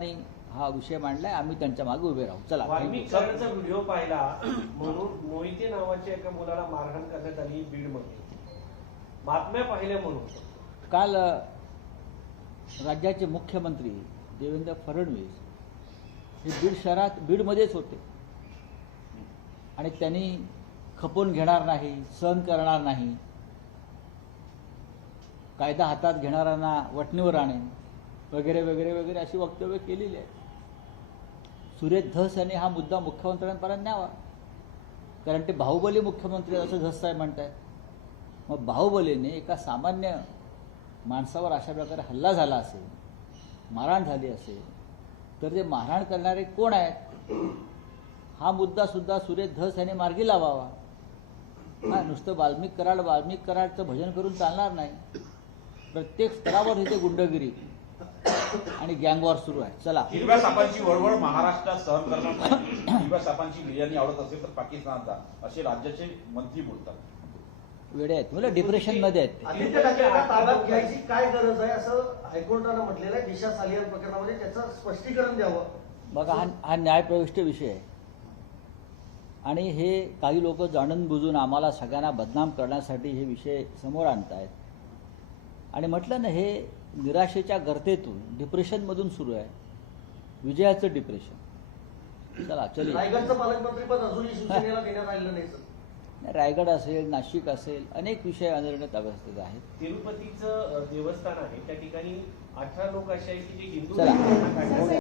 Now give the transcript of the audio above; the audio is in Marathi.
आणि हा विषय मांडलाय, आम्ही त्यांच्या मागे उभे राहू. चला. वाल्मिकांचा व्हिडिओ पाहिला म्हणून मोहिते नावाच्या एका मुलाला मारहाण करण्यात आली बीडमध्ये, बातम्या पाहिल्या म्हणून. काल राज्याचे मुख्यमंत्री देवेंद्र फडणवीस हे बीड शहरात बीडमध्येच होते आणि त्यांनी खपवून घेणार नाही, सहन करणार नाही, कायदा हातात घेणाऱ्यांना वठणीवर आणेन वगैरे वगैरे वगैरे अशी वक्तव्य केलेली आहे. सुरेश धस यांनी हा मुद्दा मुख्यमंत्र्यांपर्यंत न्यावा, कारण ते बाहुबली मुख्यमंत्री असं धस साहेब म्हणतायत. मग बाहुबलीने एका सामान्य माणसावर अशा प्रकारे हल्ला झाला असेल, मारहाण झाली असेल, तर ते मारहाण करणारे कोण आहेत हा मुद्दा सुद्धा सुरेश धस यांनी मार्गी लावावा. हा नुसतं वाल्मिक कराडचं भजन करून चालणार नाही. प्रत्येक स्तरावर इथे गुंडगिरी आणि गँगवॉर सुरू आहे. चला. हिरव्या सापांची वळवळ महाराष्ट्रात सहन करणार नाही. हिरव्या सापांची बिर्याणी आवडत असेल तर पाकिस्तानात जा, असे राज्याचे मंत्री बोलतात. वेडे आहेत, मुलं डिप्रेशन मध्ये आहेत. आदित्य ठाकरेंना ताब्यात घ्यायची काय गरज आहे असं हायकोर्टानं म्हटलेलं आहे. दिशा सालियन प्रकरणामध्ये त्याचं स्पष्टीकरण द्यावं. बघा, हा न्यायप्रविष्ट विषय आहे आणि हे काही लोक जाणून बुजून आम्हाला सगळ्यांना बदनाम करण्यासाठी हे विषय समोर आणतायत. आणि म्हटलं ना, हे निराशेच्या गर्तेतून डिप्रेशनमधून सुरू आहे, विजयाचं डिप्रेशन. चला. चल. रायगडचं पालकमंत्रीपद अजूनही शिवसेनेला देण्यात आलेलं नाही सर. रायगड असेल, नाशिक असेल, अनेक विषय अनिर्णित अवस्थेत आहेत. तिरुपतीचं देवस्थान आहे, त्या ठिकाणी 18 लोक असे आहेत की जे हिंदू चला. धर्माला